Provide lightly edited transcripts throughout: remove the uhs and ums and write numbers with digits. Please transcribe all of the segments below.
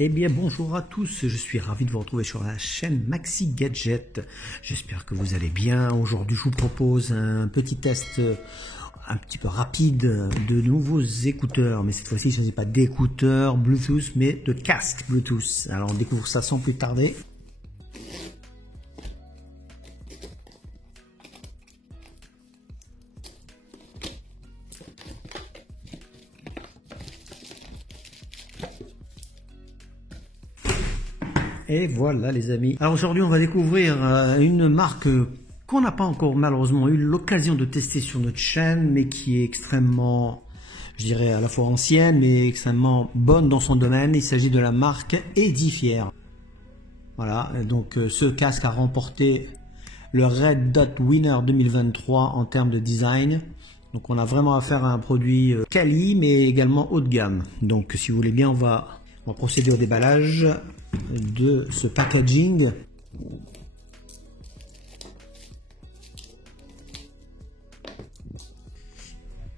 Eh bien bonjour à tous, je suis ravi de vous retrouver sur la chaîne Maxi Gadget. J'espère que vous allez bien. Aujourd'hui je vous propose un petit test un petit peu rapide de nouveaux écouteurs. Mais cette fois-ci il ne s'agit pas d'écouteurs Bluetooth mais de casques Bluetooth. Alors on découvre ça sans plus tarder. Et voilà les amis. Alors aujourd'hui on va découvrir une marque qu'on n'a pas encore malheureusement eu l'occasion de tester sur notre chaîne, mais qui est extrêmement, je dirais à la fois ancienne, mais extrêmement bonne dans son domaine. Il s'agit de la marque Edifier. Voilà, donc ce casque a remporté le Red Dot Winner 2023 en termes de design. Donc on a vraiment affaire à un produit quali, mais également haut de gamme. Donc si vous voulez bien, on va procéder au déballage de ce packaging.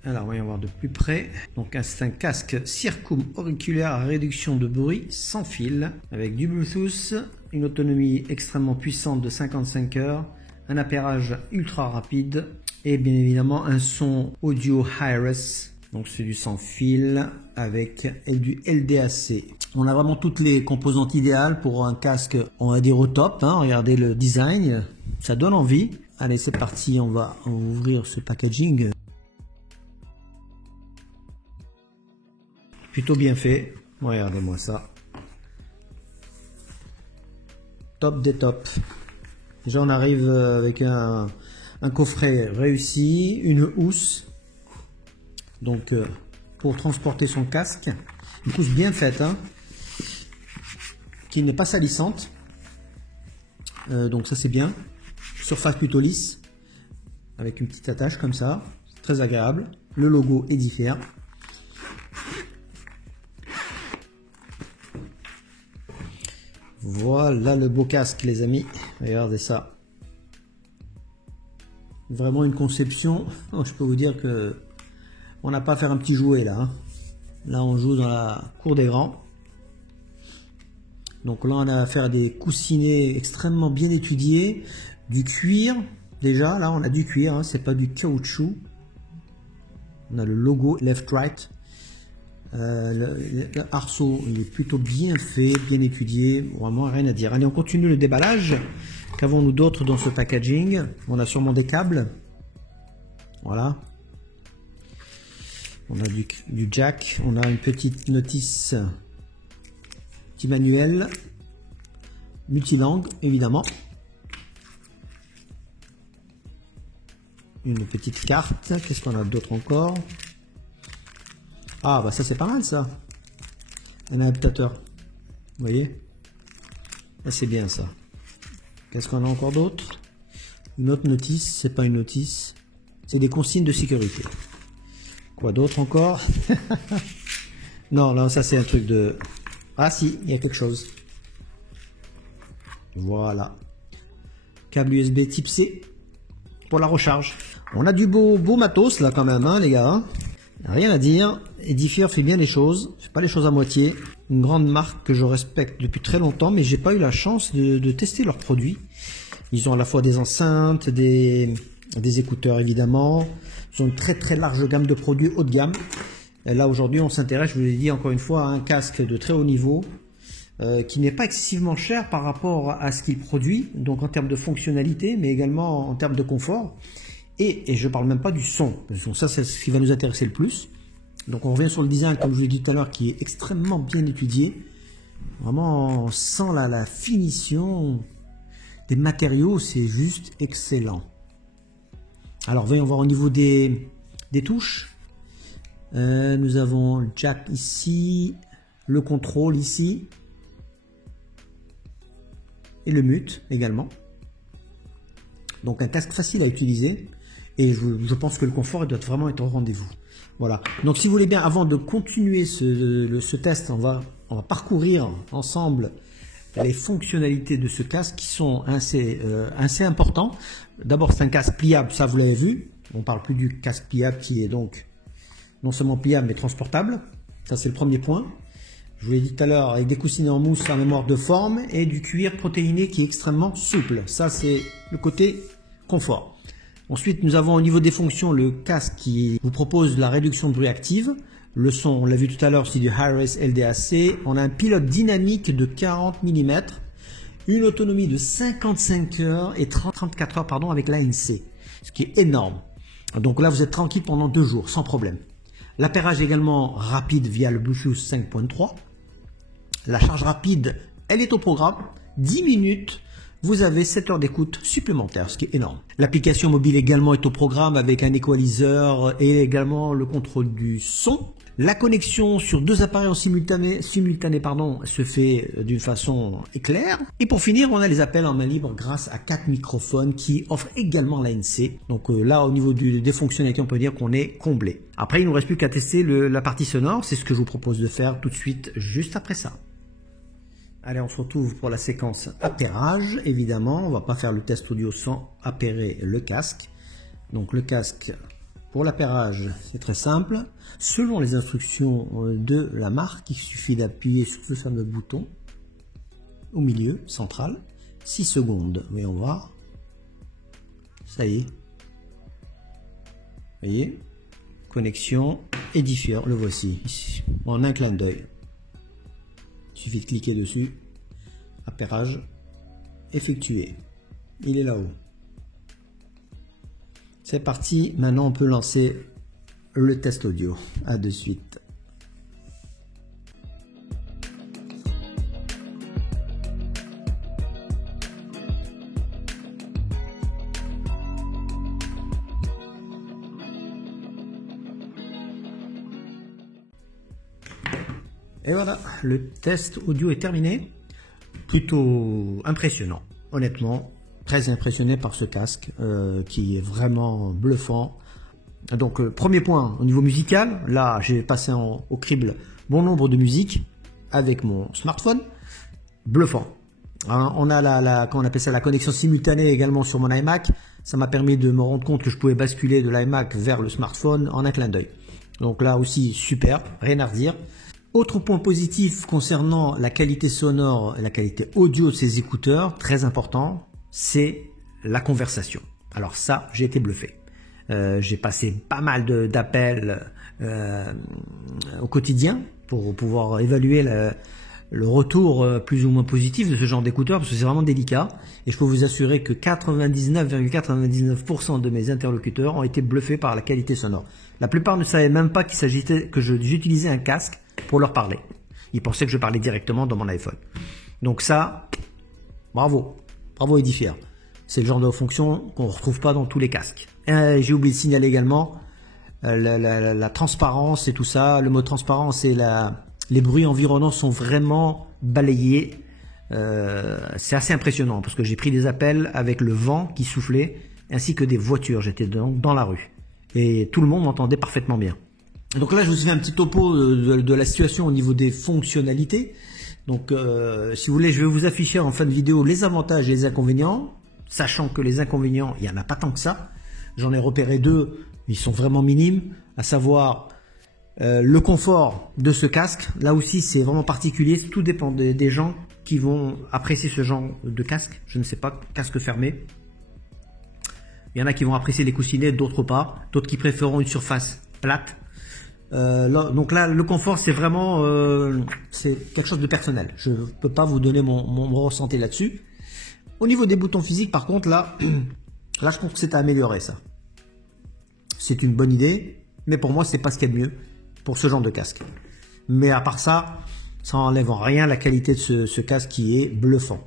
Alors voyons voir de plus près. Donc c'est un casque circumauriculaire à réduction de bruit sans fil avec du Bluetooth, une autonomie extrêmement puissante de 55 heures, un appairage ultra rapide et bien évidemment un son audio hi-res. Donc c'est du sans fil avec du LDAC. On a vraiment toutes les composantes idéales pour un casque, on va dire au top. Hein. Regardez le design, ça donne envie. Allez, c'est parti, on va ouvrir ce packaging. Plutôt bien fait. Regardez-moi ça. Top des tops. Déjà on arrive avec un coffret réussi, une housse. Donc pour transporter son casque, une housse bien faite, hein, qui n'est pas salissante. Donc ça c'est bien. Surface plutôt lisse, avec une petite attache comme ça, très agréable. Le logo Edifier. Voilà le beau casque les amis, regardez ça. Vraiment une conception, je peux vous dire que on n'a pas à faire un petit jouet là. Hein. Là on joue dans la cour des grands. Donc là on a affaire à des coussinets extrêmement bien étudiés, du cuir. Déjà là on a du cuir, hein, c'est pas du caoutchouc. On a le logo left right. Le arceau il est plutôt bien fait, bien étudié, vraiment rien à dire. Allez, on continue le déballage. Qu'avons-nous d'autre dans ce packaging? On a sûrement des câbles. Voilà. On a du jack, on a une petite notice, petit manuel, multilangue évidemment. Une petite carte, qu'est-ce qu'on a d'autre encore? Ah bah ça c'est pas mal ça. Un adaptateur. Vous voyez? C'est bien ça. Qu'est-ce qu'on a encore d'autre? Une autre notice, c'est pas une notice. C'est des consignes de sécurité. Quoi d'autre encore? Non, là ça c'est un truc de... Ah si, il y a quelque chose. Voilà. Câble USB type C pour la recharge. On a du beau matos là quand même, hein, les gars. Rien à dire. Edifier fait bien les choses, fait pas les choses à moitié. Une grande marque que je respecte depuis très longtemps, mais j'ai pas eu la chance de tester leurs produits. Ils ont à la fois des enceintes, des écouteurs évidemment. Ils ont une très large gamme de produits haut de gamme. Et là aujourd'hui on s'intéresse, je vous l'ai dit encore une fois, à un casque de très haut niveau qui n'est pas excessivement cher par rapport à ce qu'il produit, donc en termes de fonctionnalité, mais également en termes de confort. Et je ne parle même pas du son. Ça c'est ce qui va nous intéresser le plus. Donc on revient sur le design, comme je vous l'ai dit tout à l'heure, qui est extrêmement bien étudié. Vraiment, on sent la finition des matériaux, c'est juste excellent. Alors voyons voir au niveau des touches. Nous avons le jack ici, le contrôle ici, et le mute également. Donc un casque facile à utiliser. Et je pense que le confort doit vraiment être au rendez-vous. Voilà. Donc si vous voulez bien, avant de continuer ce test, on va parcourir ensemble les fonctionnalités de ce casque qui sont assez importantes. D'abord, c'est un casque pliable, ça vous l'avez vu. On ne parle plus du casque pliable qui est donc non seulement pliable mais transportable. Ça c'est le premier point. Je vous l'ai dit tout à l'heure, avec des coussinets en mousse en mémoire de forme et du cuir protéiné qui est extrêmement souple. Ça, c'est le côté confort. Ensuite, nous avons au niveau des fonctions le casque qui vous propose la réduction de bruit active. Le son, on l'a vu tout à l'heure, c'est du Hi-Res LDAC. On a un pilote dynamique de 40 mm, une autonomie de 55 heures et 34 heures pardon, avec l'ANC, ce qui est énorme. Donc là, vous êtes tranquille pendant 2 jours, sans problème. L'appairage est également rapide via le Bluetooth 5.3. La charge rapide, elle est au programme. 10 minutes, vous avez 7 heures d'écoute supplémentaires, ce qui est énorme. L'application mobile également est au programme avec un équaliseur et également le contrôle du son. La connexion sur 2 appareils en simultané se fait d'une façon éclair. Et pour finir, on a les appels en main libre grâce à 4 microphones qui offrent également l'ANC. Donc là, au niveau des fonctionnalités, on peut dire qu'on est comblé. Après, il ne nous reste plus qu'à tester la partie sonore. C'est ce que je vous propose de faire tout de suite, juste après ça. Allez, on se retrouve pour la séquence appairage. Évidemment, on ne va pas faire le test audio sans appairer le casque. Donc le casque... Pour l'appairage, c'est très simple. Selon les instructions de la marque, il suffit d'appuyer sur ce fameux bouton au milieu, central. 6 secondes. Voyons voir. Ça y est. Vous voyez? Connexion et diffère. Le voici. Ici, en un clin d'œil. Il suffit de cliquer dessus. Appairage effectué. Il est là-haut. C'est parti, maintenant on peut lancer le test audio. À de suite. Et voilà, le test audio est terminé. Plutôt impressionnant, honnêtement. Très impressionné par ce casque qui est vraiment bluffant. Donc premier point au niveau musical, là j'ai passé au crible bon nombre de musiques avec mon smartphone, bluffant. Hein, on a comment on appelle ça, la connexion simultanée également sur mon iMac. Ça m'a permis de me rendre compte que je pouvais basculer de l'iMac vers le smartphone en un clin d'œil. Donc là aussi super, rien à redire. Autre point positif concernant la qualité sonore et la qualité audio de ces écouteurs, très important, c'est la conversation. Alors ça, j'ai été bluffé. J'ai passé pas mal d'appels au quotidien pour pouvoir évaluer le retour plus ou moins positif de ce genre d'écouteurs, parce que c'est vraiment délicat. Et je peux vous assurer que 99,99% de mes interlocuteurs ont été bluffés par la qualité sonore. La plupart ne savaient même pas qu'il s'agissait que j'utilisais un casque pour leur parler. Ils pensaient que je parlais directement dans mon iPhone. Donc ça, bravo. Bravo Edifier. C'est le genre de fonction qu'on ne retrouve pas dans tous les casques. J'ai oublié de signaler également la transparence et tout ça. Le mot transparence et les bruits environnants sont vraiment balayés. C'est assez impressionnant parce que j'ai pris des appels avec le vent qui soufflait ainsi que des voitures. J'étais dans la rue et tout le monde m'entendait parfaitement bien. Donc là, je vous fais un petit topo de la situation au niveau des fonctionnalités. Donc, si vous voulez, je vais vous afficher en fin de vidéo les avantages et les inconvénients, sachant que les inconvénients, il n'y en a pas tant que ça. J'en ai repéré 2, ils sont vraiment minimes, à savoir le confort de ce casque. Là aussi, c'est vraiment particulier, tout dépend des gens qui vont apprécier ce genre de casque. Je ne sais pas, casque fermé. Il y en a qui vont apprécier les coussinets, d'autres pas. D'autres qui préféreront une surface plate. Donc là, le confort, c'est vraiment c'est quelque chose de personnel. Je ne peux pas vous donner mon ressenti là-dessus. Au niveau des boutons physiques, par contre, là je trouve que c'est à améliorer ça. C'est une bonne idée, mais pour moi, c'est pas ce qu'il y a de mieux pour ce genre de casque. Mais à part ça, ça n'enlève en rien la qualité de ce casque qui est bluffant.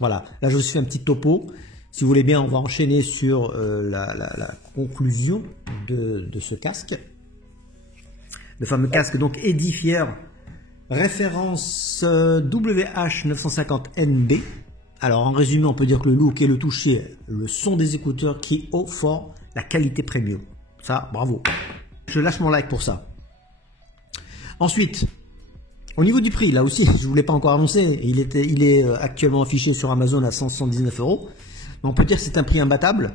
Voilà, là je vous fais un petit topo. Si vous voulez bien, on va enchaîner sur la conclusion de ce casque. Le fameux casque donc Edifier, référence WH950NB. Alors en résumé, on peut dire que le look et le toucher, le son des écouteurs qui est haut, fort, la qualité premium. Ça, bravo. Je lâche mon like pour ça. Ensuite, au niveau du prix, là aussi, je ne vous l'ai pas encore annoncé, il est actuellement affiché sur Amazon à 179 €. On peut dire que c'est un prix imbattable,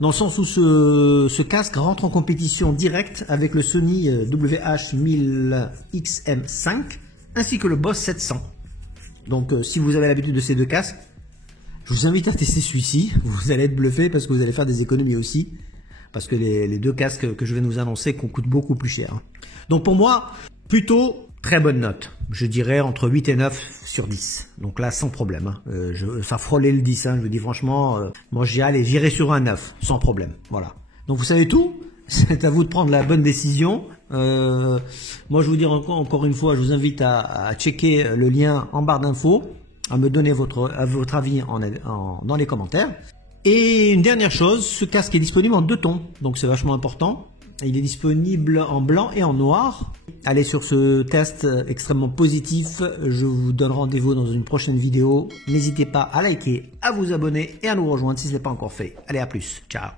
dans le sens où ce casque rentre en compétition directe avec le Sony WH-1000XM5, ainsi que le Boss 700. Donc si vous avez l'habitude de ces deux casques, je vous invite à tester celui-ci. Vous allez être bluffé parce que vous allez faire des économies aussi. Parce que les deux casques que je vais nous annoncer coûtent beaucoup plus cher. Donc pour moi, plutôt très bonne note. Je dirais entre 8 et 9 sur 10. Donc là, sans problème. Ça frôlait le 10. Je vous dis franchement, moi j'irai sur un 9, sans problème. Voilà. Donc vous savez tout. C'est à vous de prendre la bonne décision. Moi je vous dis encore une fois, je vous invite à checker le lien en barre d'infos, à me donner votre avis dans les commentaires. Et une dernière chose, ce casque est disponible en 2 tons, donc c'est vachement important. Il est disponible en blanc et en noir. Allez sur ce test extrêmement positif. Je vous donne rendez-vous dans une prochaine vidéo. N'hésitez pas à liker, à vous abonner et à nous rejoindre si ce n'est pas encore fait. Allez, à plus. Ciao.